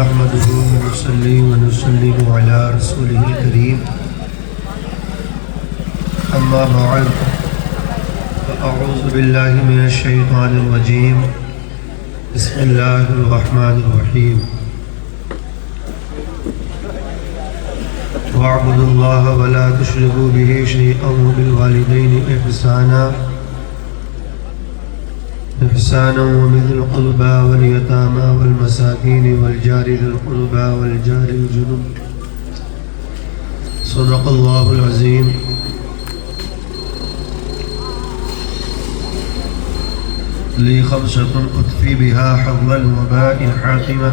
نحمده ونصلي ونسلم على رسوله الكريم أما بعد فأعوذ بالله من الشيطان الرجيم بسم الله الرحمن الرحيم واعبدوا الله ولا تشركوا به شيئا وبالوالدين إحسانا وبذي القربى واليتامى والمساكين والجار ذي القربى والجار الجنب صدق الله العظيم. لي خمسة أطفي بها حظ الوباء الحاكمة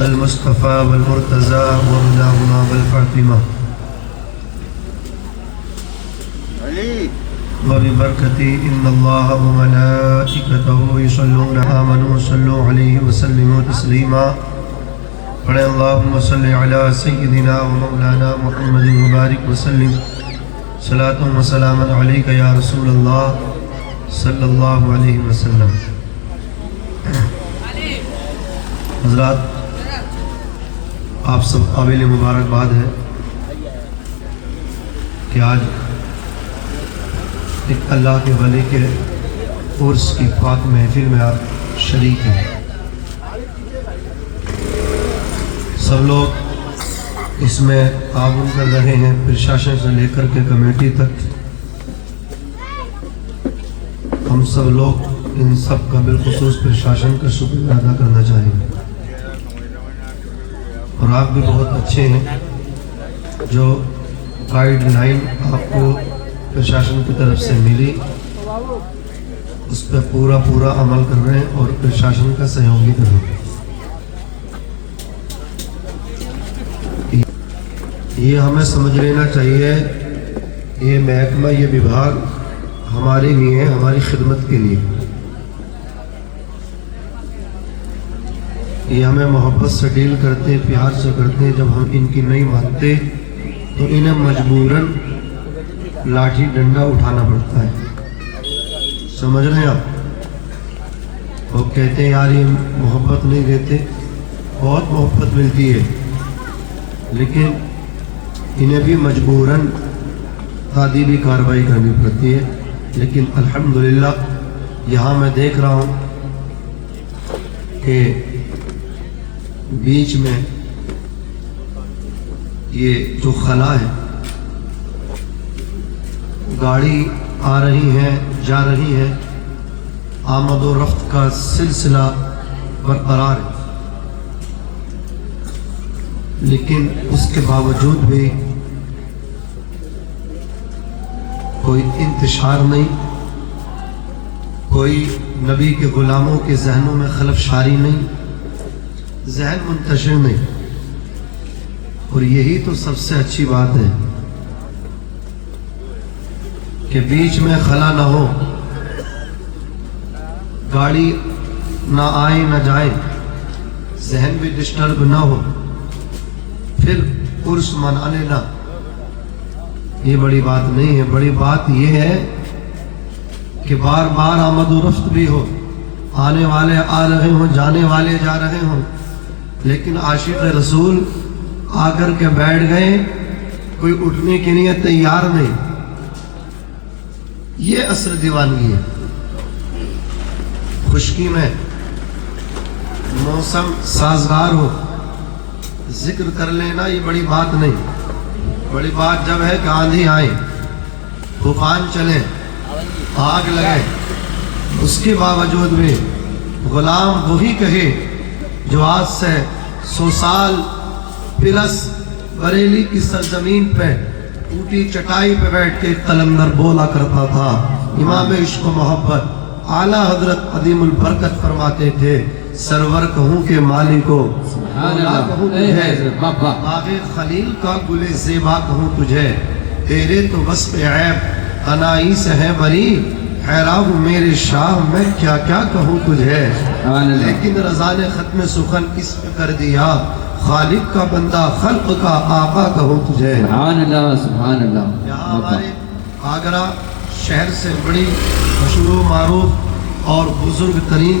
المصطفى والمرتزى ومناهما والفاطمة وببركتي إن الله وملائكته يصلون آمنوا صلوا عليه وسلموا تسليما. پڑھیں اللهم صل على سيدنا ومولانا محمد مبارک وسلم صلاة وسلاما عليك يا رسول الله صلی اللہ علیہ وسلم. حضرات، آپ سب قابل مبارکباد ہے کہ آج ایک اللہ کے ولی کے عرس کی پاک محفل میں آپ شریک ہیں. سب لوگ اس میں تعاون کر رہے ہیں، پرشاسن سے لے کر کے کمیٹی تک. ہم سب لوگ ان سب کا بالخصوص پرشاسن کا شکریہ ادا کرنا چاہیں گے. اور آپ بھی بہت اچھے ہیں، جو گائیڈ لائن آپ کو پرشاسن کی طرف سے ملی اس پہ پورا عمل کر رہے ہیں اور پرشاسن کا سہیوگ بھی کر رہے ہیں. یہ ہمیں سمجھ لینا چاہیے، یہ محکمہ، یہ وبھاگ ہمارے لیے ہے، ہماری خدمت کے لیے. یہ ہمیں محبت سے ڈیل کرتے ہیں، پیار سے کرتے ہیں. جب ہم ان کی نہیں مانتے تو انہیں مجبوراً لاٹھی ڈنڈا اٹھانا پڑتا ہے. سمجھ رہے ہیں آپ؟ وہ کہتے ہیں یار یہ محبت نہیں دیتے. بہت محبت ملتی ہے، لیکن انہیں بھی مجبوراً تعدیبی کارروائی کرنی پڑتی ہے. لیکن الحمدللہ یہاں میں دیکھ رہا ہوں کہ بیچ میں یہ جو خلا ہے، گاڑی آ رہی ہیں جا رہی ہیں، آمد و رفت کا سلسلہ برقرار ہے. لیکن اس کے باوجود بھی کوئی انتشار نہیں، کوئی نبی کے غلاموں کے ذہنوں میں خلف شاری نہیں، ذہن منتشر نہیں. اور یہی تو سب سے اچھی بات ہے کہ بیچ میں خلا نہ ہو، گاڑی نہ آئے نہ جائے، ذہن بھی ڈسٹرب نہ ہو، پھر عرس منا لینا یہ بڑی بات نہیں ہے. بڑی بات یہ ہے کہ بار بار آمد و رفت بھی ہو، آنے والے آ رہے ہوں، جانے والے جا رہے ہوں، لیکن عاشق رسول آ کر کے بیٹھ گئے، کوئی اٹھنے کے لیے تیار نہیں. یہ اصل دیوانگی ہے. خشکی میں موسم سازگار ہو، ذکر کر لینا یہ بڑی بات نہیں. بڑی بات جب ہے کہ آندھی آئے، طوفان چلے، آگ لگے، اس کے باوجود بھی غلام وہی کہے جو آج سے 100 سال پلس بریلی کی سرزمین پہ ٹوٹی چٹائی پہ بیٹھ کے قلندر بولا کرتا تھا. امام عشق و محبت اعلیٰ حضرت عظیم البرکت فرماتے تھے، سرور کہوں کہ مالی کو مولا کہوں تجھے، باغ خلیل کا گل زیبا کہوں تجھے، تیرے تو وصف عیب تنائی سے ہے بری، حیران میرے شاہ میں کیا کیا کہوں تجھے. لیکن رضا نے ختم سخن اس پہ کر دیا، خالق کا بندہ خلق کا آقا کہوں تجھے. سبحان اللہ سبحان اللہ. یہاں ہمارے آگرہ شہر سے بڑی مشہور و معروف اور بزرگ ترین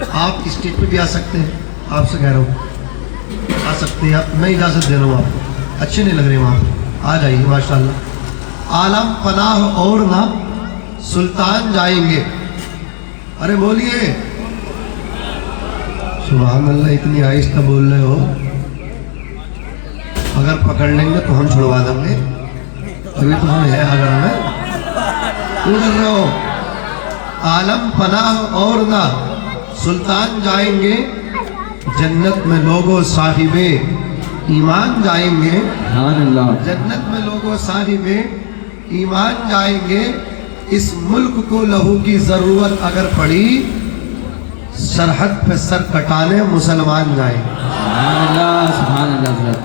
آپ اسٹیج پہ بھی آ سکتے ہیں, آپ سے کہہ رہا ہوں آ سکتے ہیں آپ, میں اجازت دے رہا ہوں آپ کو, اچھے نہیں لگ رہے وہاں پہ, آ جائیے ماشاءاللہ. عالم پناہ اور نہ سلطان جائیں گے. ارے بولیے سبحان اللہ, اتنی آہستہ بول رہے ہو, اگر پکڑ لیں گے تو ہم چھڑوا دیں گے, ابھی تو ہم ہے اگر ہمیں کیوں کر رہے ہو. عالم پناہ اور نہ سلطان جائیں گے, جنت میں لوگوں صاحب ایمان جائیں گے. سبحان اللہ. جنت میں لوگوں صاحب ایمان جائیں گے. اس ملک کو لہو کی ضرورت اگر پڑی, سرحد پہ سر کٹانے مسلمان جائیں گے. سبحان اللہ. سبحان اللہ حضرت.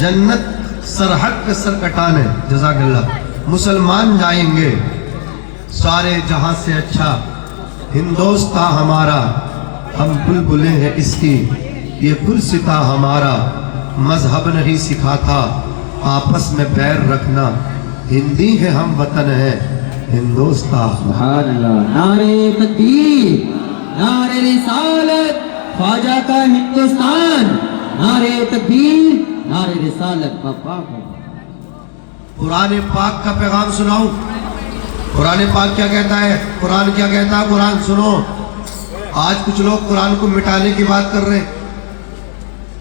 جنت سرحد پہ سر کٹانے, جزاک اللہ, مسلمان جائیں گے. سارے جہاں سے اچھا ہندوستان ہمارا, ہم بلبلیں ہیں اس کی, یہ گلستاں ہمارا. مذہب نہیں سکھاتا آپس میں پیر رکھنا, ہندی ہے ہم وطن ہے ہندوستان. سبحان اللہ. نعرے تکبیر, نعرے رسالت, خواجہ کا ہندوستان. نعرے تکبیر, نعرے رسالت. قرآن پاک کا پیغام سناؤں. قرآن پاک کیا کہتا ہے, قرآن کیا کہتا ہے, قرآن سنو. آج کچھ لوگ قرآن کو مٹانے کی بات کر رہے ہیں.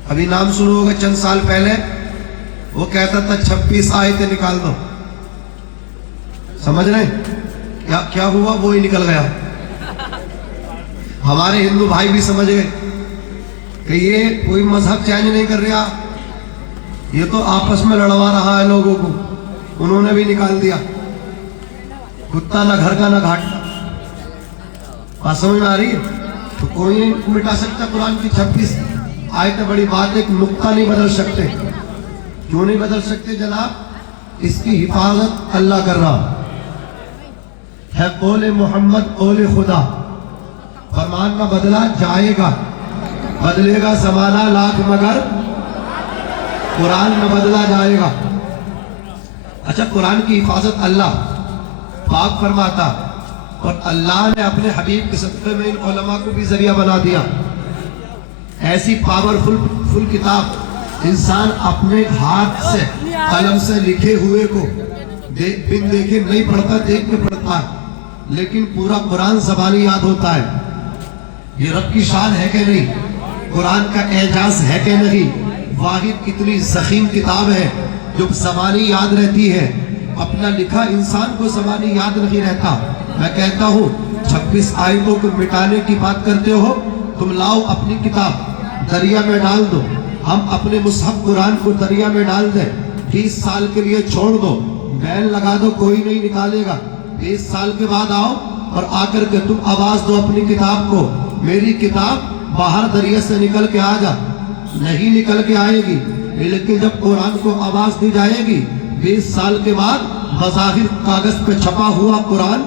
ابھی نام سنو ہوگا, چند سال پہلے وہ کہتا تھا 26 آیتیں نکال دو. سمجھ رہے ہیں کیا ہوا, وہی نکل گیا. ہمارے ہندو بھائی بھی سمجھ گئے کہ یہ کوئی مذہب چینج نہیں کر رہا, یہ تو آپس میں لڑوا رہا ہے لوگوں کو. انہوں نے بھی نکال دیا. کتا نہ گھر کا نہ گھاٹ کا. بات سمجھ میں آ رہی ہے. تو کوئی نہیں مٹا سکتا قرآن کی 26 آیتیں. بڑی بات, ایک نقطہ نہیں بدل سکتے. کیوں نہیں بدل سکتے جناب, اس کی حفاظت اللہ کر رہا ہے. قول محمد قول خدا, فرمان نہ بدلا جائے گا, بدلے گا زمانہ لاکھ مگر قرآن نہ بدلا جائے گا. اچھا, قرآن کی حفاظت اللہ پاک فرماتا, اور اللہ نے اپنے حبیب کے صدقے میں ان علماء کو بھی ذریعہ بنا دیا. ایسی پاورفل کتاب, انسان اپنے ہاتھ سے قلم سے لکھے ہوئے کو بن دیکھے نہیں پڑھتا, دیکھ کے پڑھتا ہے, لیکن پورا قرآن زبانی یاد ہوتا ہے. یہ رب کی شان ہے کہ نہیں, قرآن کا اعجاز ہے کہ نہیں. واحد اتنی ضخیم کتاب ہے جو زبانی یاد رہتی ہے. اپنا لکھا انسان کو زبانی یاد نہیں رہتا. میں کہتا ہوں 26 آیتوں کو مٹانے کی بات کرتے ہو, تم لاؤ اپنی کتاب دریا میں ڈال دو. ہم اپنے مصحف قرآن کو دریا میں ڈال دیں, 20 سال کے لیے چھوڑ دو, بین لگا دو, کوئی نہیں نکالے گا. 20 سال کے بعد آؤ اور آ کر کے تم آواز دو اپنی کتاب کو, میری کتاب باہر دریا سے نکل کے آ جا. نہیں نکل کے آئے گی. لیکن جب قرآن کو آواز دی جائے گی 20 سال کے بعد, بظاہر کاغذ پہ چھپا ہوا قرآن,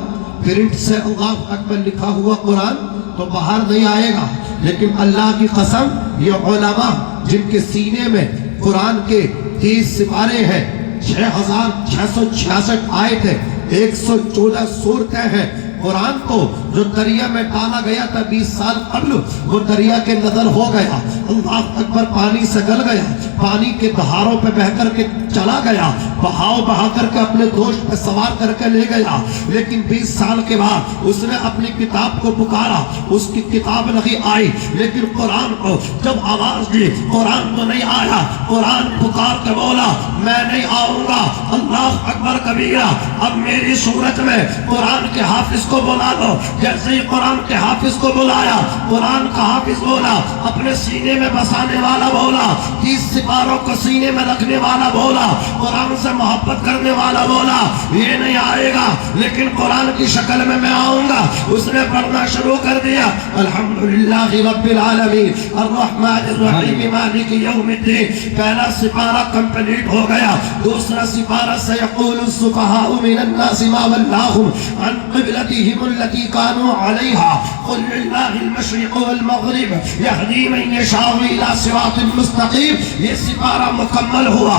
پرنٹ سے اللہ اکبر لکھا ہوا قرآن تو باہر نہیں آئے گا. لیکن اللہ کی قسم, یہ علماء جن کے سینے میں قرآن کے 30 سپارے ہیں, 6666 آیت ہے, 114 سورتیں ہیں. قرآن کو جو دریا میں ڈالا گیا تھا 20 سال قبل, وہ دریا کے نظر ہو گیا. اللہ اکبر, پانی سے گل گیا, پانی کے دھاروں پہ بہ کر کے چلا گیا, بہاؤ بہا کر کے اپنے دوست پہ سوار کر کے لے گیا. لیکن 20 سال کے بعد اس نے اپنی کتاب کو پکارا, اس کی کتاب نہیں آئی. لیکن قرآن کو جب آواز دی, قرآن تو نہیں آیا. قرآن پکار کے بولا, میں نہیں آؤں گا. اللہ اکبر کبیرہ. اب میری صورت میں قرآن کے حافظ کو بلا دو. جیسے ہی قرآن کے حافظ کو بلایا, قرآن کا حافظ بولا, اپنے سینے میں بسانے والا بولا, 30 سپاروں کو سینے میں رکھنے والا بولا, قرآن سے محبت کرنے والا بولا, یہ نہیں آئے گا لیکن قرآن کی شکل میں آؤں گا. اس نے پڑھنا شروع کر دیا, الحمدللہ رب العالمین الرحمن الرحیم مالک یوم الدین. پہلا سپارہ کمپلیٹ ہو گیا. دوسرا سپارہ سیقول السفہاء من الناس ما ولاهم عن قبلتهم التي كانوا عليها قل لله المشرق والمغرب يهدي من يشاء الى صراط مستقيم. یہ سپارہ مکمل ہوا.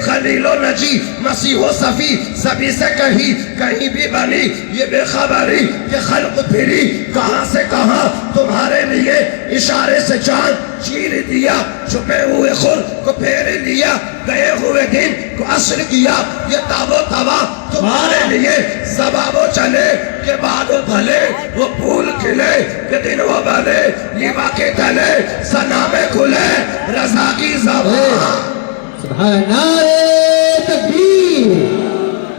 خلیل و نجی مسیح و صفی سبھی سے کہیں بھی بنی یہ بے خبری کہ خلق پھری کہاں سے کہاں تمہارے لیے اشارے سے چاند چیر دیا چھپے ہوئے خود کو پھیر لیا گئے ہوئے دن کو عصر کیا یہ تاب و توا تمہارے لیے سباب و چلے کہ بعد و بھلے وہ پھول کھلے کہ دن و بھلے لیوا کے تلے سنامے کھلے رضا کی زبان سبحان نعرہ تکبیر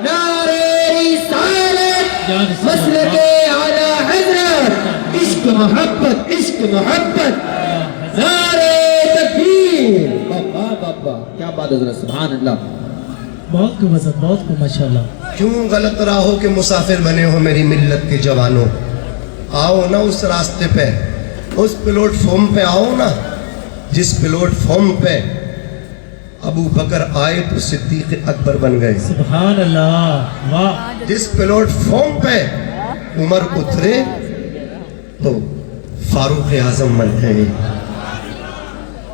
نعرہ رسالت مسلک اعلی حضرت عشق محبت نعرہ تکبیر بابا بابا کیا بات حضرت سبحان اللہ بہت کو وزن بہت کو ماشاءاللہ کیوں غلط راہوں کے مسافر بنے ہو میری ملت کے جوانوں آؤ نا اس راستے پہ اس پلیٹ فارم پہ آؤ نا جس پلیٹ فارم پہ ابو بکر آئے تو صدیق اکبر بن گئے سبحان اللہ واہ جس پلیٹ فارم پہ عمر اترے تو فاروق اعظم بن گئے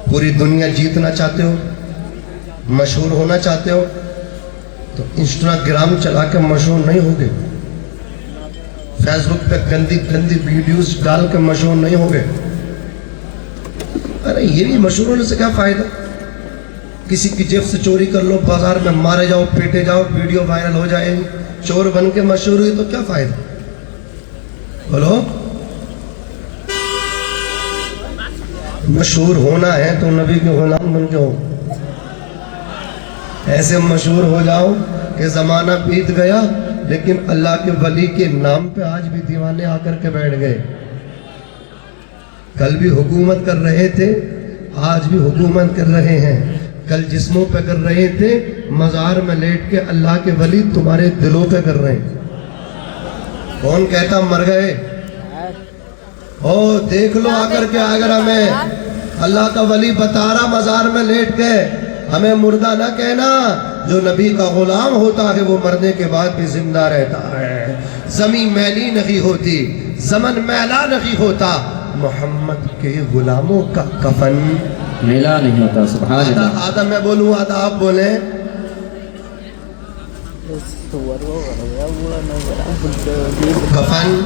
پوری دنیا جیتنا چاہتے ہو مشہور ہونا چاہتے ہو تو انسٹاگرام چلا کے مشہور نہیں ہوگے فیس بک پہ گندی ویڈیوز ڈال کے مشہور نہیں ہوگے ارے یہ بھی مشہور ہونے سے کیا فائدہ کسی کی جیب سے چوری کر لو بازار میں مارے جاؤ پیٹے جاؤ ویڈیو وائرل ہو جائے گی چور بن کے مشہور ہوئی تو کیا فائدہ بولو مشہور ہونا ہے تو نبی کے غلام بن کے ہو ایسے مشہور ہو جاؤ کہ زمانہ بیت گیا لیکن اللہ کے ولی کے نام پہ آج بھی دیوانے آ کر کے بیٹھ گئے کل بھی حکومت کر رہے تھے آج بھی حکومت کر رہے ہیں کل جسموں پہ کر رہے تھے مزار میں لیٹ کے اللہ کے ولی تمہارے دلوں پہ کر رہے ہیں کون کہتا مر گئے او دیکھ لو آ کر کے آگرہ میں اللہ کا ولی بتا رہا مزار میں لیٹ کے ہمیں مردہ نہ کہنا جو نبی کا غلام ہوتا ہے وہ مرنے کے بعد بھی زندہ رہتا ہے زمین میلی نہیں ہوتی زمن میلا نہیں ہوتا محمد کے غلاموں کا کفن میلا نہیں ہوتا سبحان اللہ آدھا میں بولوں آدھا آپ بولیں کفن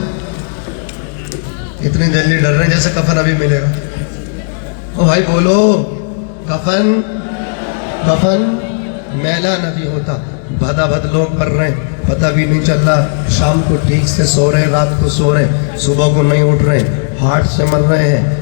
اتنی جلدی ڈر رہے ہیں جیسے کفن ابھی ملے گا او بھائی بولو کفن میلا نہیں ہوتا بھدا بھد لوگ پڑھ رہے ہیں پتہ بھی نہیں چل رہا شام کو ٹھیک سے سو رہے ہیں رات کو سو رہے ہیں صبح کو نہیں اٹھ رہے ہیں ہارٹ سے مر رہے ہیں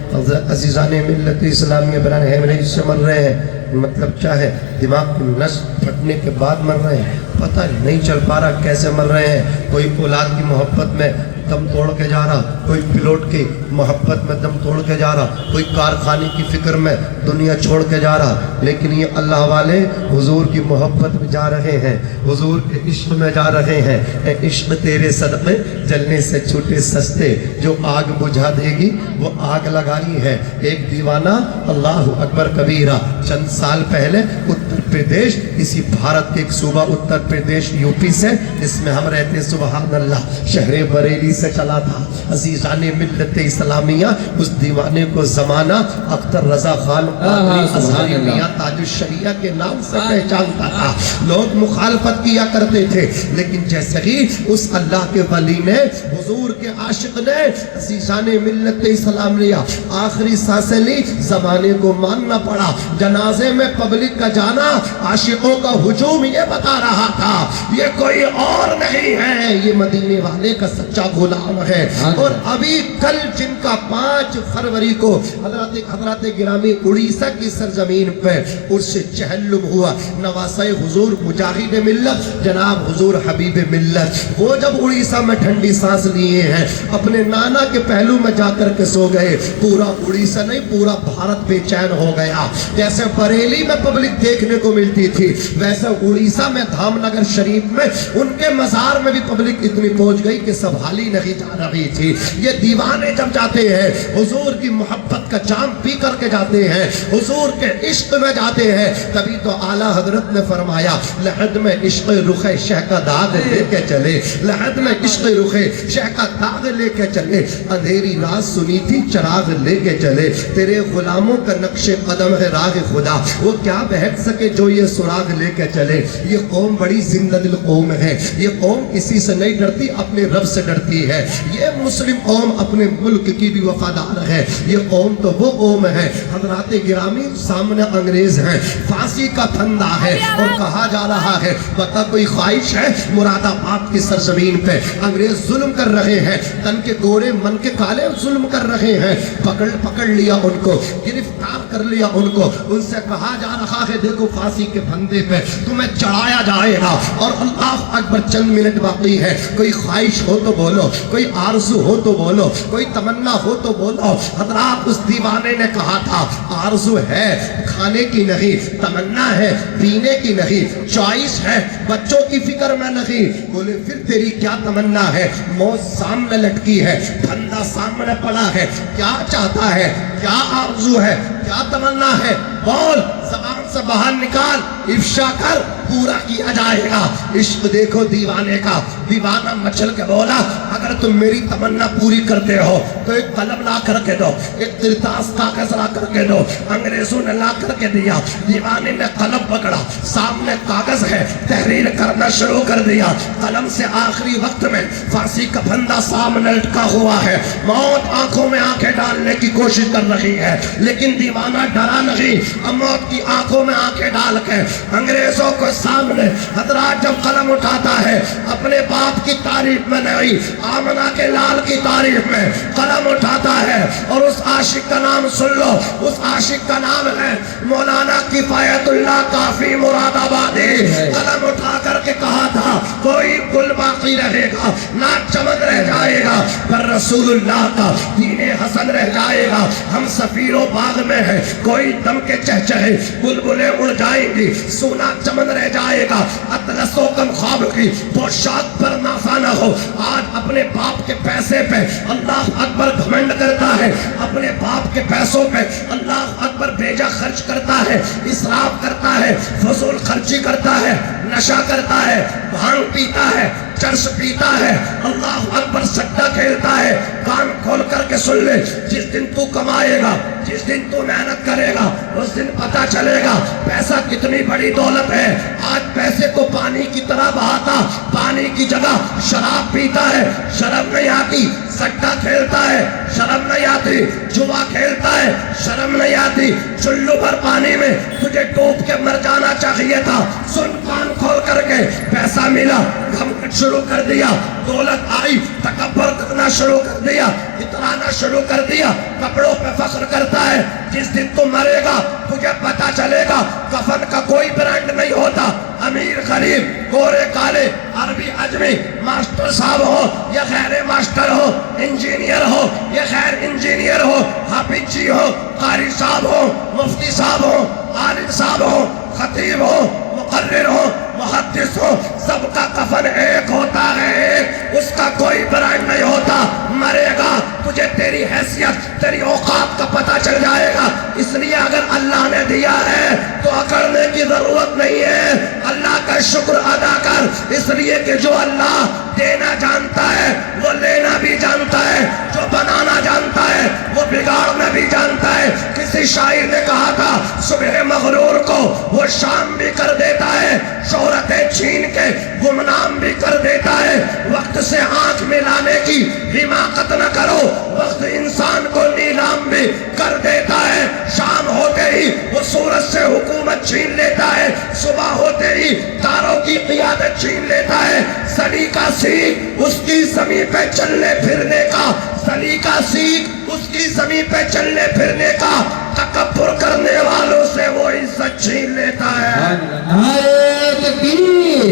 عزیزان ملت اسلامی بران ہیمریج سے مر رہے ہیں مطلب کیا ہے دماغ کی نس پھٹنے کے بعد مر رہے ہیں پتہ نہیں چل پا رہا کیسے مر رہے ہیں کوئی اولاد کی محبت میں دم توڑ کے جا رہا کوئی پلوٹ کی محبت میں دم توڑ کے جا رہا کوئی کارخانے کی فکر میں دنیا چھوڑ کے جا رہا لیکن یہ اللہ والے حضور کی محبت میں جا رہے ہیں حضور کے عشق میں جا رہے ہیں اے عشق تیرے صدقے جلنے سے چھوٹے سستے جو آگ بجھا دے گی وہ آگ لگائی ہے ایک دیوانہ اللہ اکبر کبیرہ چند سال پہلے اتر پردیش اسی بھارت کے ایک صوبہ اتر پردیش یو پی سے جس میں ہم رہتے ہیں سبحان اللہ شہر بریلی سے چلا تھا عزیزان ملت اسلامیہ اس دیوانے کو زمانہ اختر رضا خان قادری میاں تاج الشریعہ کے نام سے پہچانتا تھا لوگ مخالفت کیا کرتے تھے لیکن جیسے ہی اس اللہ کے ولی نے حضور کے عاشق نے عزیزان ملت اسلامیہ آخری سانسیں لی زمانے کو ماننا پڑا جنازے میں پبلک کا جانا عاشقوں کا ہجوم یہ بتا رہا تھا یہ کوئی اور نہیں ہے یہ مدینے والے کا سچا غلام ہے اور ابھی کل جن کا 5 فروری کو حضرات گرامی اڑیسہ کی سرزمین پہ عرس چہلم ہوا نواسہ حضور مجاہد ملت جناب حضور حبیب ملت وہ جب اڑیسہ میں ٹھنڈی سانس لیے ہیں اپنے نانا کے پہلو میں جا کر کے سو گئے پورا اڑیسہ نہیں پورا بھارت بے چین ہو گیا جیسے بریلی میں پبلک دیکھنے کو ملتی تھی ویسے اڑیسہ میں دھام نگر شریف میں ان کے مزار میں بھی پبلک اتنی پہنچ گئی کہ سنبھالی نہیں جا رہی تھی یہ دیوانے جب جاتے ہیں حضور کی محبت کا جام پی کر کے جاتے ہیں حضور کے عشق میں جاتے ہیں تبھی تو اعلیٰ حضرت نے فرمایا لحد میں عشق رخ شہ کا داد لے کے چلے لحد میں عشق رخ شہ کا داغ لے کے چلے, اندھیری رات سنی تھی چراغ لے کے چلے, تیرے غلاموں کا نقش قدم ہے راہ خدا, وہ کیا بہک سکے جو یہ سراغ لے کے چلے. یہ قوم بڑی زندہ دل قوم ہے, یہ قوم کسی سے نہیں ڈرتی, اپنے رب سے ڈرتی ہے. یہ مسلم قوم اپنے ملک کی بھی وفادار ہے. یہ قوم تو وہ قوم ہے حضرات گرامی, سامنے انگریز ہیں, پھانسی کا پھندا ہے اور کہا جا رہا ہے پتہ کوئی خواہش ہے مراد آباد کی سرزمین پہ انگریز ظلم کر رہے ہیں, تن کے گورے من کے کالے ظلم کر رہے ہیں. پکڑ لیا ان کو, گرفتار کر لیا ان کو, ان سے کہا جا رہا ہے دیکھو پھانسی کے پھندے پہ تمہیں چڑھایا جائے گا اور اللہ اکبر چند منٹ باقی ہے. کوئی خواہش ہو تو بولو, کوئی آرزو ہو تو بولو, کوئی تمنا ہو تو بولو. حضرات اس دیوانے نے کہا تھا آرزو ہے کھانے کی نہیں, تمنا ہے پینے کی نہیں, چوائس ہے بچوں کی فکر میں نہیں. بولے پھر تیری کیا تمنا ہے؟ موت سامنے لٹکی ہے, پھندا سامنے پڑا ہے, کیا چاہتا ہے, کیا آرزو ہے, کیا تمنا ہے؟ بول, زبان سے باہر نکال, افشا کر, پورا کیا جائے گا. عشق دیکھو دیوانے کا, دیوانہ مچل کے بولا اگر تم میری تمنا پوری کرتے ہو تو ایک قلم لا کر کے دو, ایک کرتاس کاغذ لا کر کے دو. انگریزوں نے لا کر کے دیا, دیوانے نے قلم پکڑا, سامنے کاغذ ہے, تحریر کرنا شروع کر دیا. قلم سے آخری وقت میں پھانسی کا پھندا سامنے لٹکا ہوا ہے, موت آنکھوں میں آنکھیں ڈالنے کی کوشش کر رہی ہے لیکن دیوانہ ڈرا نہیں. موت کی آنکھوں میں آنکھیں ڈال کے انگریزوں کو سامنے حضرات جب قلم اٹھاتا ہے اپنے باپ کی تعریف میں نہیں, آمنہ کے لال کی تعریف میں قلم اٹھاتا ہے. اور اس عاشق کا نام سن لو, اس عاشق کا نام ہے مولانا کفایت اللہ کافی مراد آبادی. قلم اٹھا کر کے کہا تھا کوئی گل باقی رہے گا نہ چمن رہ جائے گا, پر رسول اللہ کا دین حسن رہ جائے گا. ہم سفیر و باغ میں ہیں, کوئی دم کے چہچہے بلبلیں اڑ جائیں گی, سونا چمن رہ جائے گا. اطلس و کم خواب کی پوشاک پر نافع نہ ہو. آج اپنے باپ کے پیسے پہ اللہ اکبر گھمنڈ کرتا ہے, اپنے باپ کے پیسوں پہ اللہ اکبر بیجا خرچ کرتا ہے, اسراف کرتا ہے, فضول خرچی کرتا ہے, نشہ کرتا ہے, بھانگ پیتا ہے, چرس پیتا ہے, اللہ اکبر سٹا کھیلتا ہے. کان کھول کر کے سن لے, جس دن تو کمائے گا, جس دن تو محنت کرے گا, اس دن پتا چلے گا پیسہ کتنی بڑی دولت ہے. آج پیسے کو پانی کی طرح بہاتا, پانی کی جگہ شراب پیتا ہے, شرم نہیں آتی. سٹا کھیلتا ہے, شرم نہیں آتی. جوا کھیلتا ہے, شرم نہیں آتی. چلو بھر پانی میں تجھے ڈوب کے مر جانا چاہیے تھا. سن کان کھول کر کے, پیسہ ملا, گھمنڈ شروع کر دیا, دولت آئی, تکبر کرنا شروع کر دیا, اترانا شروع کر دیا, کپڑوں پہ فخر کرتا ہے. جس دن تو مرے گا تجھے پتا چلے گا کفن کا کوئی برانڈ نہیں ہوتا. امیر غریب, گورے کالے, عربی عجمی, ماسٹر صاحب ہو یا غیر ماسٹر ہو, انجینئر ہو یا غیر انجینئر ہو, حافظ جی ہو, قاری صاحب ہو, مفتی صاحب ہو, عالم صاحب ہو, خطیب ہو, مقرر ہو, محدث ہو, سب کا کفن ایک ہوتا ہے, اس کا کوئی برانڈ نہیں ہوتا. مرے گا تجھے تیری حیثیت, تیری اوقات کا پتہ چل جائے گا. اس لیے اگر اللہ نے دیا ہے تو اکڑنے کی ضرورت نہیں ہے, اللہ کا شکر ادا کر. اس لیے کہ جو اللہ دینا جانتا ہے وہ لینا بھی جانتا ہے, جو بنانا جانتا ہے وہ بگاڑنا بھی جانتا ہے. کسی شاعر نے کہا تھا صبح مغرور کو وہ شام بھی کر دیتا ہے, شہرتیں چھین کے گمنام بھی کر دیتا ہے. وقت سے آنکھ ملانے کی حماقت نہ کرو, وقت انسان کو نیلام بھی کر دیتا ہے. شام ہوتے ہی وہ سورج سے حکومت چھین لیتا ہے, صبح ہوتے ہی تاروں کی قیادت چھین لیتا ہے. سلیقہ سیکھ اس کی زمین پہ چلنے پھرنے کا, سلیقہ سیکھ اس کی زمین پہ چلنے پھرنے کا. تکبر کرنے والوں سے وہ عزت چھین لیتا ہے. نعرہ تکبیر,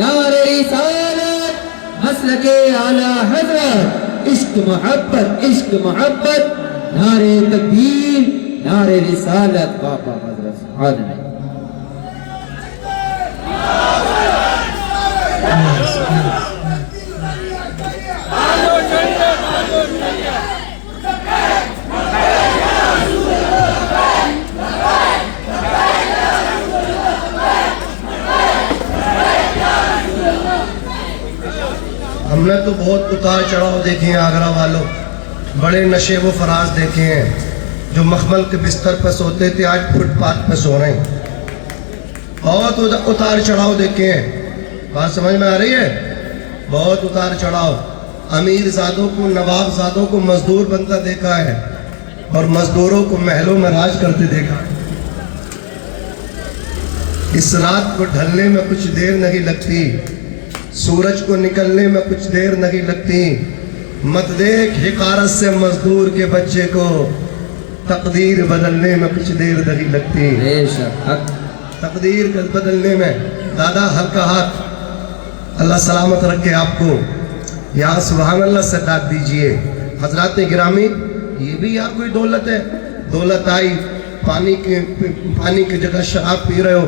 نعرہ رسالت, مسلک اعلی حضرت, عشق محبت, عشق محبت, نعرہ تکبیر, نعرہ رسالت, باپا حضرت. سبحان اللہ. ہم نے تو بہت اتار چڑھاؤ دیکھے ہیں آگرہ والوں, بڑے نشے و فراز دیکھے ہیں. جو مخمل کے بستر پہ سوتے تھے آج فٹ پاتھ پہ سو رہے ہیں. بہت اتار چڑھاؤ دیکھے ہیں. بات سمجھ میں آ رہی ہے؟ بہت اتار چڑھاؤ. امیر زادوں کو, نواب زادوں کو مزدور بنتا دیکھا ہے, اور مزدوروں کو محلوں میں راج کرتے دیکھا ہے. اس رات کو ڈھلنے میں کچھ دیر نہیں لگتی, سورج کو نکلنے میں کچھ دیر نہیں لگتی. مت دیکھ حقارت سے مزدور کے بچے کو, تقدیر بدلنے میں کچھ دیر نہیں لگتی. بے شک حق. تقدیر بدلنے میں. دادا ہلکا ہاتھ, اللہ سلامت رکھے آپ کو. یہاں سبحان اللہ سے داد دیجئے. حضرات گرامی, یہ بھی یار کوئی دولت ہے؟ دولت آئی, پانی کی جگہ شراب پی رہے ہو,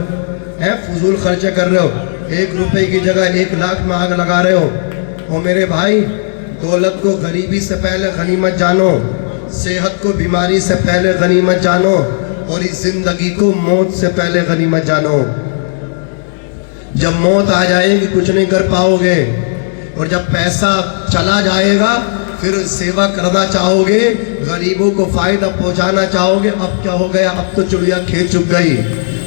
فضول خرچہ کر رہے ہو, 1 روپے کی جگہ 1 لاکھ میں آگ لگا رہے ہو. او میرے بھائی, دولت کو غریبی سے پہلے غنیمت جانو, صحت کو بیماری سے پہلے غنیمت جانو, اور اس زندگی کو موت سے پہلے غنیمت جانو. جب موت آ جائے گی کچھ نہیں کر پاؤ گے, اور جب پیسہ چلا جائے گا پھر سیوا کرنا چاہو گے, غریبوں کو فائدہ پہنچانا چاہو گے. اب کیا ہو گیا؟ اب تو چڑیا کھیت چک گئی,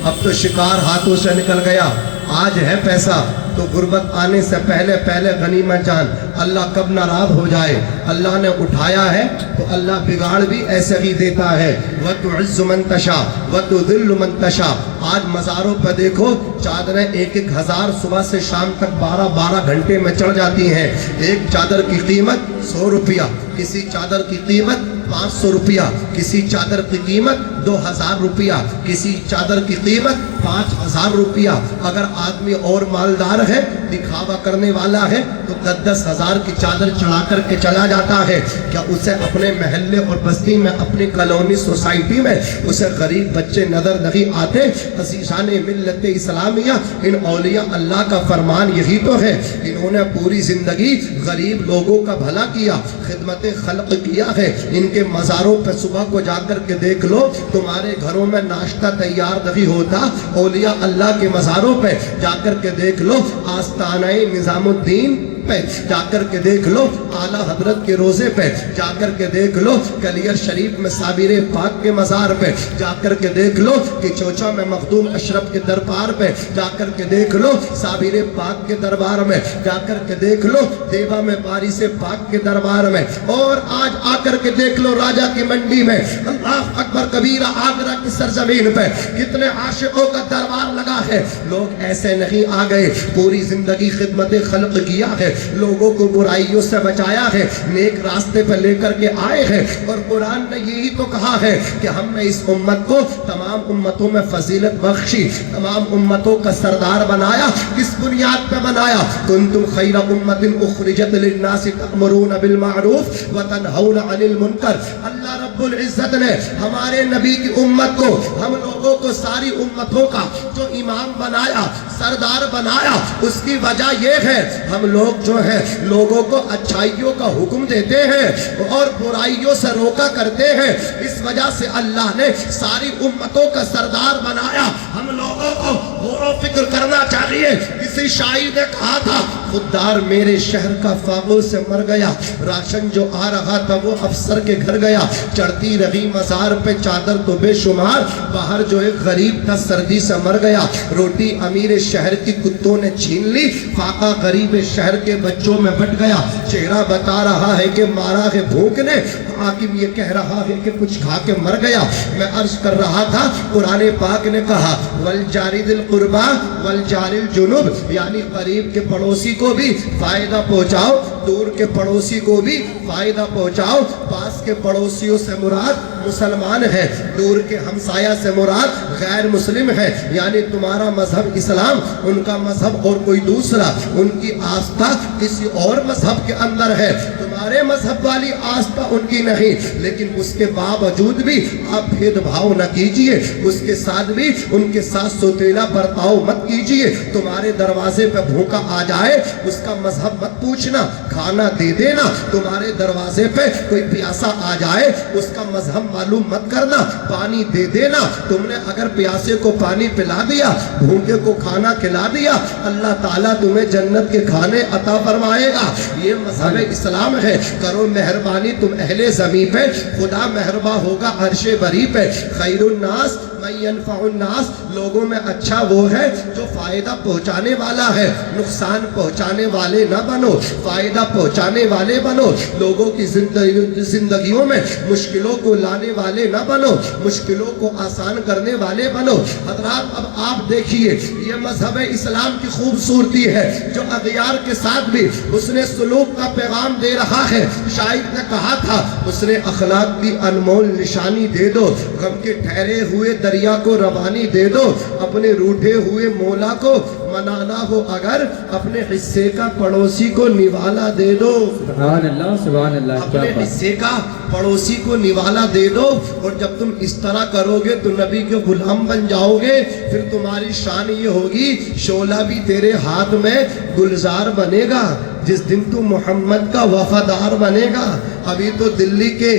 اب تو شکار ہاتھوں سے نکل گیا. آج ہے پیسہ تو غربت آنے سے پہلے غنیمت جان. اللہ کب ناراض ہو جائے, اللہ نے اٹھایا ہے تو اللہ بگاڑ بھی ایسے ہی دیتا ہے. وَتُعِزُّ مَن تَشَاءُ وَتُذِلُّ مَن تَشَاءُ. آج مزاروں پہ دیکھو, چادریں 1-1 ہزار صبح سے شام تک 12-12 گھنٹے میں چڑھ جاتی ہیں. ایک چادر کی قیمت 100 روپیہ, کسی چادر کی قیمت 500 روپیہ, کسی چادر کی قیمت 2000 روپیہ, کسی چادر کی قیمت 5000 روپیہ. اگر آدمی اور مالدار ہے, دکھاوا کرنے والا ہے, تو 10-10 ہزار کی چادر چڑھا کر کے چلا جاتا ہے. کیا اسے اپنے محلے اور بستی میں, اپنی کالونی سوسائٹی میں اسے غریب بچے نظر نہیں آتے؟ عزیزان ملت اسلامیہ, ان اولیاء اللہ کا فرمان یہی تو ہے. انہوں نے پوری زندگی غریب لوگوں کا بھلا کیا, خدمت خلق کیا ہے. ان کے مزاروں پہ صبح کو جا کر کے دیکھ لو, تمہارے گھروں میں ناشتہ تیار نہیں ہوتا. اولیاء اللہ کے مزاروں پہ جا کر کے دیکھ لو, آستانہ نظام الدین پہ جا کر کے دیکھ لو, اعلیٰ حضرت کے روزے پہ جا کر کے دیکھ لو, کلیر شریف میں صابر پاک کے مزار پہ جا کر کے دیکھ لو, کہ چوچا میں مخدوم اشرف کے دربار پہ جا کر کے دیکھ لو, صابر پاک کے دربار میں جا کر کے دیکھ لو, دیوا میں بارش پاک کے دربار میں, اور آج آ کر کے دیکھ لو راجہ کی منڈی میں, اللہ اکبر کبیرہ, آگرہ کی سرزمین پہ کتنے عاشقوں کا دربار لگا ہے. لوگ ایسے نہیں آ گئے, پوری زندگی خدمت خلق کیا ہے, لوگوں کو برائیوں سے بچایا ہے, نیک راستے پر لے کر کے آئے ہیں. اور قرآن نے یہی تو کہا ہے کہ ہم نے اس امت کو تمام امتوں میں فضیلت بخشی, تمام امتوں کا سردار بنایا. کس بنیاد پہ بنایا؟ کنتم خیر امت اخرجت للناس تأمرون بالمعروف وتنہون عن المنکر. اللہ رب العزت نے ہمارے نبی کی امت کو, ہم لوگوں کو, ساری امتوں کا جو امام بنایا, سردار بنایا, اس کی وجہ یہ ہے ہم لوگ جو ہے لوگوں کو اچھائیوں کا حکم دیتے ہیں اور برائیوں سے روکا کرتے ہیں. اس وجہ سے اللہ نے ساری امتوں کا سردار بنایا. ہم لوگوں کو غور و فکر کرنا چاہیے. کسی شاعر نے کہا تھا, خوددار میرے شہر کا فاقوں سے مر گیا, راشن جو آ رہا تھا وہ افسر کے گھر گیا, چڑھتی رہی مزار پہ چادر تو بے شمار, باہر جو ایک غریب تھا سردی سے مر گیا, روٹی امیر شہر کی کتوں نے چھین لی, فاقہ غریب شہر کے بچوں میں بٹ گیا. چہرہ بتا رہا ہے کہ مارا ہے بھوک نے, حاکم یہ کہہ رہا ہے کہ کچھ کھا کے مر گیا. میں عرض کر رہا تھا, قرآن پاک نے کہا والجار ذی القربى والجار الجنب, یعنی قریب کے پڑوسی کو بھی فائدہ پہنچاؤ, دور کے پڑوسی کو بھی فائدہ پہنچاؤ. پاس کے پڑوسیوں سے مراد مسلمان ہے, دور کے ہمسایہ سے مراد غیر مسلم ہے. یعنی تمہارا مذہب اسلام, ان کا مذہب اور کوئی دوسرا, ان کی آستھا کسی اور مذہب کے اندر ہے, تمہارے مذہب والی آستھا ان کی نہیں. لیکن اس کے باوجود بھی آپ بھید بھاؤ نہ کیجئے, اس کے ساتھ بھی ان کے ساتھ سوتیلا برتاؤ مت کیجئے. تمہارے دروازے پہ بھوکا آ جائے, اس کا مذہب مت پوچھنا, کھانا دے دینا, تمہارے دروازے پہ کوئی پیاسا آ جائے اس کا مذہب معلوم مت کرنا, پانی دے دینا. تم نے اگر پیاسے کو پانی پلا دیا, بھوکے کو کھانا کھلا دیا, اللہ تعالیٰ تمہیں جنت کے کھانے عطا فرمائے گا. یہ مذہب اسلام ہے. کرو مہربانی تم اہل زمین پہ, خدا مہرباں ہوگا عرش بری پہ. خیر الناس من ينفع الناس, لوگوں میں اچھا وہ ہے جو فائدہ پہنچانے والا ہے, نقصان پہنچانے والے نہ بنو, فائدہ پہنچانے والے بنو. لوگوں کی زندگیوں میں مشکلوں کو لانے والے نہ بنو, مشکلوں کو آسان کرنے والے بنو. حضرات اب آپ دیکھیے یہ مذہب اسلام کی خوبصورتی ہے جو اغیار کے ساتھ بھی حسن سلوک کا پیغام دے رہا ہے. شاعر نے کہا تھا اس نے اخلاق کی انمول نشانی دے دو, غم کے ٹھہرے ہوئے دریا کو روانی دے دو, اپنے روٹھے ہوئے مولا کو منانا ہو اگر اپنے حصے کا پڑوسی کو نوالا دے دو. سبحان اللہ سبحان اللہ. اپنے حصے کا پڑوسی کو نوالا دے دو. اور جب تم اس طرح کرو گے تو نبی کے غلام بن جاؤ گے. پھر تمہاری شان یہ ہوگی شعلہ بھی تیرے ہاتھ میں گلزار بنے گا جس دن تو محمد کا وفادار بنے گا. ابھی تو دلی کے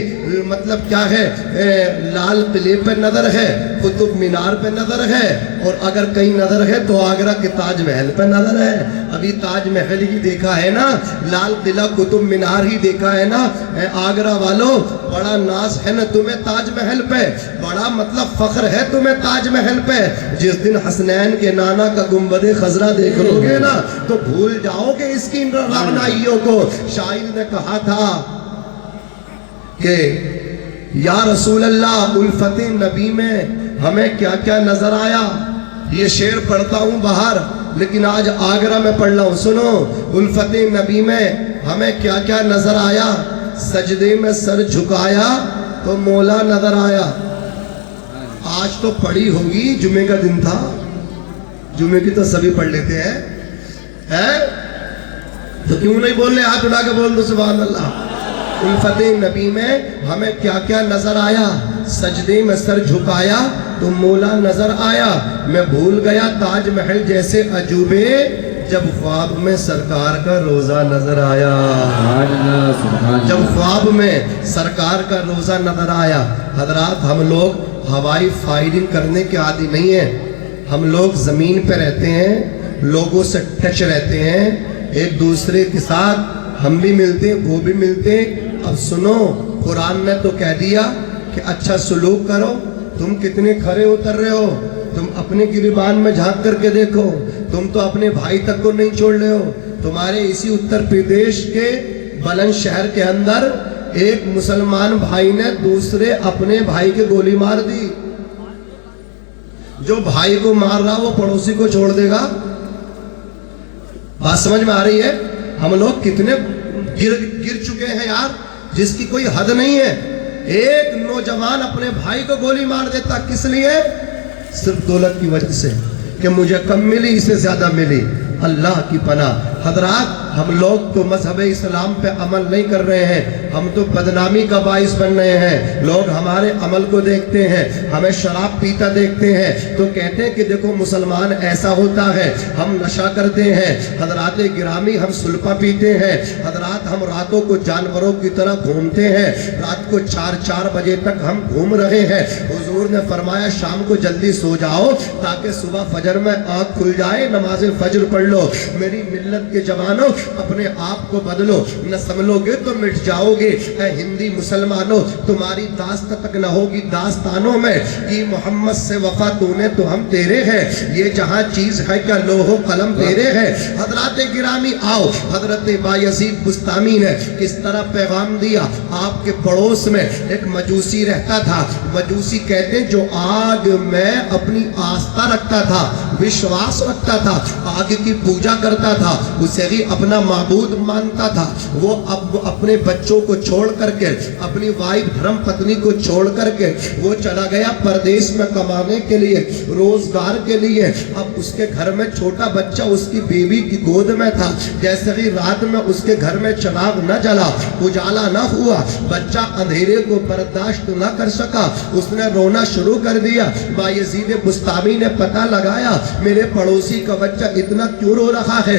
مطلب کیا ہے, لال قلعے پہ نظر ہے, قطب مینار پہ نظر ہے, اور اگر کہیں نظر ہے تو آگرہ کے تاج محل پہ نظر ہے. ابھی تاج محل ہی دیکھا ہے نا, لال قلعہ قطب مینار ہی دیکھا ہے نا. آگرہ والوں بڑا ناز ہے نا تمہیں تاج محل پہ, بڑا مطلب فخر ہے تمہیں تاج محل پہ. جس دن حسنین کے نانا کا گنبد خضرا دیکھ لو گے نا تو بھول جاؤ گے اس کی رعنائیوں کو. شاعر نے کہا تھا کہ یا رسول اللہ الفت نبی میں ہمیں کیا کیا نظر آیا. یہ شعر پڑھتا ہوں باہر لیکن آج آگرہ میں پڑھ رہا ہوں, سنو. الفت نبی میں ہمیں کیا کیا نظر آیا, سجدے میں سر جھکایا تو مولا نظر آیا. آج تو پڑھی ہوگی, جمعے کا دن تھا, جمعے کی تو سبھی پڑھ لیتے ہیں, تو کیوں نہیں بول رہے, ہاتھ اٹھا کے بول دو سبحان اللہ. الفت نبی میں ہمیں کیا کیا نظر آیا, سجدے میں سر جھکایا تو مولا نظر آیا. میں بھول گیا تاج محل جیسے عجوبے جب خواب میں سرکار کا روزہ نظر آیا. جب خواب میں سرکار کا روزہ نظر آیا. حضرات ہم لوگ ہوائی فائرنگ کرنے کے عادی نہیں ہیں, ہم لوگ زمین پہ رہتے ہیں, لوگوں سے ٹچ رہتے ہیں, ایک دوسرے کے ساتھ ہم بھی ملتے ہیں وہ بھی ملتے ہیں. اب سنو, قرآن نے تو کہہ دیا کہ اچھا سلوک کرو. تم کتنے کھڑے اتر رہے ہو, تم اپنے گریبان میں جھانک کر کے دیکھو, تم تو اپنے بھائی تک کو نہیں چھوڑ رہے ہو. تمہارے اسی اتر پردیش کے بلند شہر کے اندر ایک مسلمان بھائی نے دوسرے اپنے بھائی کے گولی مار دی. جو بھائی کو مار رہا وہ پڑوسی کو چھوڑ دے گا. بات سمجھ میں آ رہی ہے؟ ہم لوگ کتنے گر چکے ہیں یار, جس کی کوئی حد نہیں ہے. ایک نوجوان اپنے بھائی کو گولی مار دیتا, کس لیے؟ صرف دولت کی وجہ سے کہ مجھے کم ملی اسے زیادہ ملی. اللہ کی پناہ. حضرات ہم لوگ تو مذہب اسلام پہ عمل نہیں کر رہے ہیں, ہم تو بدنامی کا باعث بن رہے ہیں. لوگ ہمارے عمل کو دیکھتے ہیں, ہمیں شراب پیتا دیکھتے ہیں تو کہتے ہیں کہ دیکھو مسلمان ایسا ہوتا ہے, ہم نشہ کرتے ہیں. حضرات گرامی ہم سلپا پیتے ہیں. حضرات ہم راتوں کو جانوروں کی طرح گھومتے ہیں, رات کو 4 بجے تک ہم گھوم رہے ہیں. حضور نے فرمایا شام کو جلدی سو جاؤ تاکہ صبح فجر میں آنکھ کھل جائے, نماز فجر پڑھ لو. میری ملت کے جوانوں اپنے آپ کو بدلو, نہ سنبھلو گے تو مٹ جاؤ گے. اے ہندی مسلمانوں تمہاری داست تک نہ ہوگی داستانوں میں کہ محمد سے وفا تو نے تو ہم تیرے ہیں. یہ جہاں چیز ہے کیا لوح و قلم تیرے ہیں. حضرات گرامی آؤ, حضرت بایزید بستامی نے کس طرح پیغام دیا. آپ کے پڑوس میں ایک مجوسی رہتا تھا. مجوسی کہتے جو آگ میں اپنی آستھا رکھتا تھا, وشواس رکھتا تھا, آگ کی پوجا کرتا تھا, اسے ہی اپنا معبود مانتا تھا. وہ اب اپنے بچوں کو چھوڑ کر کے, اپنی وائف دھرم پتنی کو چھوڑ کر کے وہ چلا گیا پردیش میں کمانے کے لیے, روزگار کے لیے. اب اس کے گھر میں چھوٹا بچہ اس کی بیوی کی گود میں تھا. جیسے ہی رات میں اس کے گھر میں چراغ نہ جلا, اجالا نہ ہوا, بچہ اندھیرے کو برداشت نہ کر سکا, اس نے رونا شروع کر دیا. بایزید بستامی نے پتہ لگایا میرے پڑوسی کا بچہ اتنا کیوں رو رہا ہے.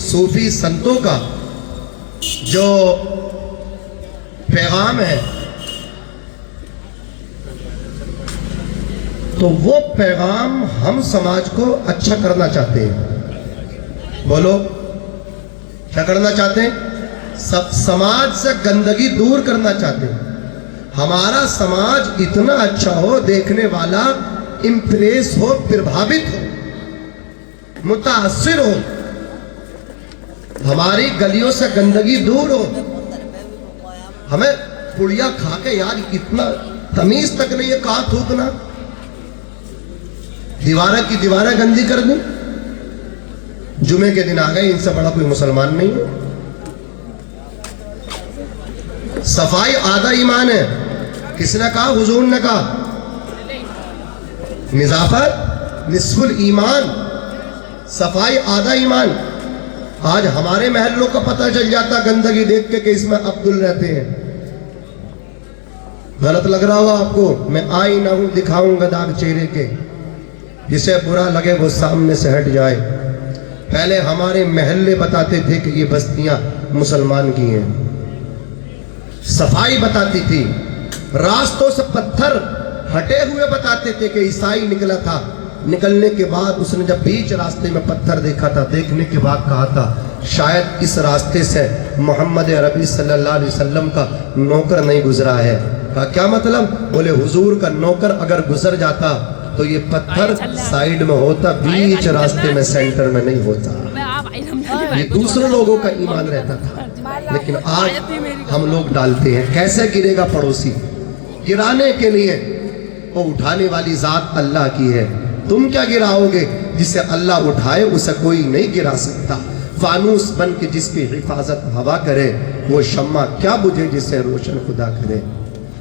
صوفی سنتوں کا جو پیغام ہے تو وہ پیغام ہم سماج کو اچھا کرنا چاہتے ہیں. بولو کیا کرنا چاہتے ہیں؟ سماج سے گندگی دور کرنا چاہتے ہیں. ہمارا سماج اتنا اچھا ہو، دیکھنے والا امپریس ہو، پربھاوت ہو، متاثر ہو. ہماری گلیوں سے گندگی دور ہو. ہمیں پڑیا کھا کے یار اتنا تمیز تک نہیں ہے کہاں تھوکنا. دیوارہ کی دیواریں گندی کر دیں. جمعے کے دن آ گئے، ان سے بڑا کوئی مسلمان نہیں ہے. صفائی آدھا ایمان ہے. کس نے کہا؟ حضور نے کہا نظافت نصف الایمان، صفائی آدھا ایمان. آج ہمارے محلوں کا پتہ چل جاتا گندگی دیکھ کے کہ اس میں عبدل رہتے ہیں. غلط لگ رہا ہوا آپ کو؟ میں آئی نہ ہوں، دکھاؤں گا داغ چہرے کے. جسے برا لگے وہ سامنے سے ہٹ جائے. پہلے ہمارے محلے بتاتے تھے کہ یہ بستیاں مسلمان کی ہیں. صفائی بتاتی تھی. راستوں سے پتھر ہٹے ہوئے بتاتے تھے کہ عیسائی نکلا تھا. نکلنے کے بعد اس نے جب بیچ راستے میں پتھر دیکھا تھا، دیکھنے کے بعد کہا تھا شاید اس راستے سے محمد عربی صلی اللہ علیہ وسلم کا نوکر نہیں گزرا ہے. کہا کیا مطلب؟ بولے حضور کا نوکر اگر گزر جاتا تو یہ پتھر سائیڈ میں ہوتا، بیچ راستے میں سینٹر میں نہیں ہوتا. یہ دوسرے لوگوں کا ایمان رہتا تھا. لیکن آج ہم لوگ ڈالتے ہیں. کیسے گرے گا پڑوسی؟ گرانے کے لیے. وہ اٹھانے والی ذات اللہ کی ہے. تم کیا گراؤ گے؟ جسے اللہ اٹھائے اسے کوئی نہیں گرا سکتا. فانوس بن کے جس کی حفاظت ہوا کرے، وہ شمع کیا بجھے جسے روشن خدا کرے.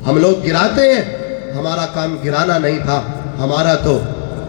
ہم لوگ گراتے ہیں. ہمارا کام گرانا نہیں تھا. ہمارا تو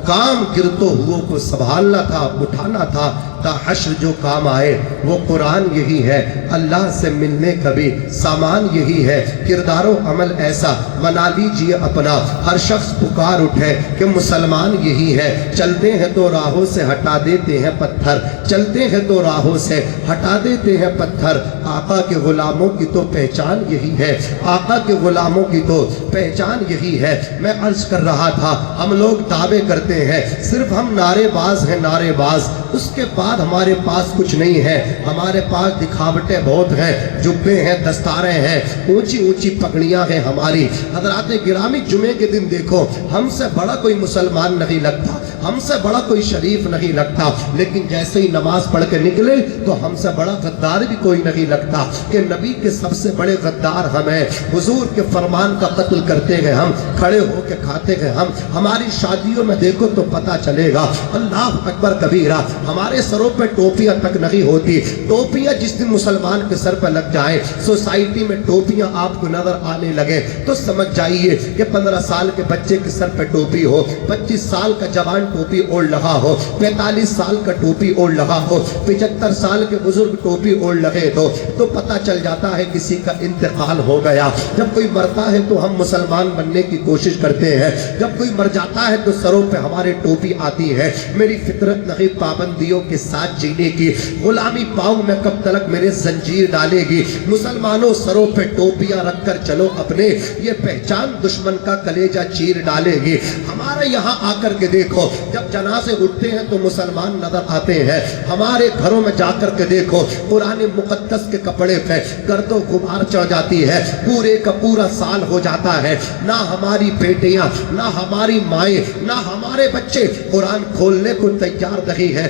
کام گرتوں ہو کو سنبھالنا تھا، اٹھانا تھا. تا حشر جو کام آئے وہ قرآن یہی ہے. اللہ سے ملنے کا بھی سامان یہی ہے. کردار و عمل ایسا بنا لیجئے اپنا، ہر شخص پکار اٹھے کہ مسلمان یہی ہے. چلتے ہیں تو راہوں سے ہٹا دیتے ہیں پتھر، چلتے ہیں تو راہوں سے ہٹا دیتے ہیں پتھر. آقا کے غلاموں کی تو پہچان یہی ہے، آقا کے غلاموں کی تو پہچان یہی ہے. میں عرض کر رہا تھا ہم لوگ دعوے کرتے ہیں، صرف ہم نعرے باز ہیں، نعرے باز. اس کے بعد ہمارے پاس کچھ نہیں ہے. ہمارے پاس دکھاوٹیں بہت ہیں، جبے ہیں، دستاریں ہیں، اونچی اونچی پگڑیاں ہیں ہماری. حضرات گرامی جمعے کے دن دیکھو، ہم سے بڑا کوئی مسلمان نہیں لگتا، ہم سے بڑا کوئی شریف نہیں لگتا. لیکن جیسے ہی نماز پڑھ کے نکلے تو ہم سے بڑا غدار بھی کوئی نہیں لگتا. کہ نبی کے سب سے بڑے غدار ہم ہیں. حضور کے فرمان کا قتل کرتے گئے ہم، کھڑے ہو کے کھاتے گئے ہم. ہماری شادیوں میں دیکھو تو پتہ چلے گا. اللہ اکبر کبیرہ. ہمارے سروں پہ ٹوپیاں تک نہیں ہوتی. ٹوپیاں جس دن مسلمان کے سر پہ لگ جائیں، سوسائٹی میں ٹوپیاں آپ کو نظر آنے لگے تو سمجھ جائیے کہ 15 سال کے بچے کے سر پہ ٹوپی ہو، 25 سال کا جوان ٹوپی اوڑھ لگا ہو، 45 سال کا ٹوپی اوڑھ لگا ہو، 75 سال کے بزرگ ٹوپی اوڑھ لگے تو پتہ چل جاتا ہے کسی کا انتقال ہو گیا. جب کوئی مرتا ہے تو ہم مسلمان بننے کی کوشش کرتے ہیں، جب کوئی مر جاتا ہے تو سروں پہ ہمارے ٹوپی آتی ہے. میری فطرت نہیں پابندیوں کے ساتھ جینے کی، غلامی پاؤں میں کب تلک میرے زنجیر ڈالے گی. مسلمانوں سروں پہ ٹوپیاں رکھ کر چلو اپنے، یہ پہچان دشمن کا کلیجہ چیر ڈالے گی. ہمارے یہاں آ کر کے دیکھو، جب جنازے اٹھتے ہیں تو مسلمان نظر آتے ہیں. ہمارے گھروں میں جا کر کے دیکھو، قرآن مقدس کے کپڑے پہ گرد و غبار چڑھ جاتی ہے. پورے کا پورا سال ہو جاتا ہے، نہ ہماری بیٹیاں، نہ ہماری مائیں، نہ ہمارے بچے قرآن کھولنے کو تیار نہیں ہے.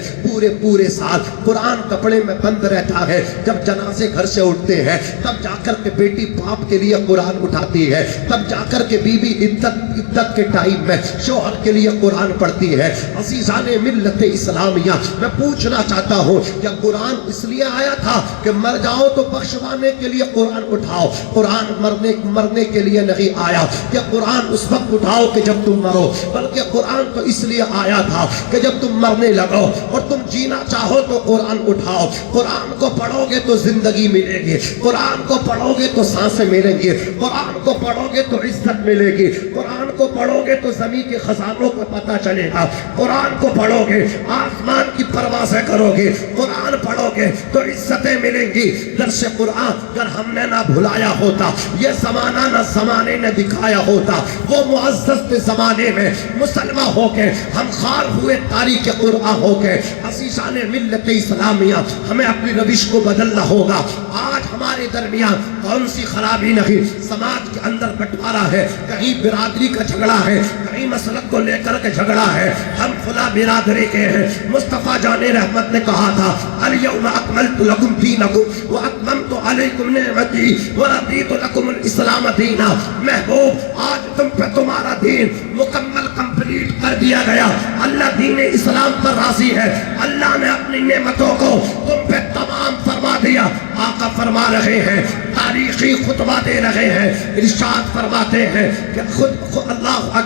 پورے سال قرآن کپڑے میں بند رہتا ہے. جب جنازے گھر سے اٹھتے ہیں تب جا کر کے بیٹی باپ کے لیے قرآن اٹھاتی ہے، تب جا کر کے بیوی عدت کے ٹائم میں شوہر کے لیے قرآن پڑھتی ہے. عزیزان ملت اسلامیہ، میں پوچھنا چاہتا ہوں کیا قرآن اس لیے آیا تھا کہ مر جاؤ تو بخشوانے کے لیے قرآن اٹھاؤ؟ قرآن مرنے کے لیے نہیں آیا کہ قرآن اس وقت اٹھاؤ کہ جب تم مرو، بلکہ قرآن تو اس لیے آیا تھا کہ جب تم مرنے لگو اور تم جینا چاہو تو قرآن اٹھاؤ. قرآن کو پڑھو گے تو زندگی ملے گی، قرآن کو پڑھو گے تو سانسیں ملیں گی، قرآن کو پڑھو گے تو عزت ملے گی، قرآن کو پڑھو گے تو زمین کے خزانوں کا پتہ چلے گا. قرآن کو پڑھو گے آسمان کی پروازیں کرو گے، قرآن پڑھو گے تو عزتیں ملیں گی۔ درس قرآن اگر ہم نے نہ بھلایا ہوتا، یہ زمانہ نہ زمانے نے دکھایا ہوتا، وہ معزز زمانے میں مسلمہ ہو کے ہم خار ہوئے تاریخ قرآن ہو کے عزیزان ملت اسلامیہ ہمیں اپنی روش کو بدلنا ہوگا۔ آج ہمارے درمیان کون سی خرابی نہیں، سماج کے اندر بٹوارا ہے، کہیں برادری کا جھگڑا ہے، کہیں مسلک کو لے کر کے جھگڑا ہے، ہم خلا برادری کے ہیں۔ مصطفیٰ جان رحمت نے کہا تھا الیوم اکملت لکم دینکم واتممت علیکم نعمتی ورضیت لکم الاسلام دینا۔ محبوب آج تم پہ تمہارا دین مکمل کمپلیٹ کر دیا گیا، اللہ دین اسلام پر راضی ہے، اللہ نے اپنی نعمتوں کو تم پہ تمام فرما دیا۔ آقا فرما رہے ہیں، تاریخی خطبہ دے رہے ہیں، ارشاد فرماتے ہیں کہ خود اللہ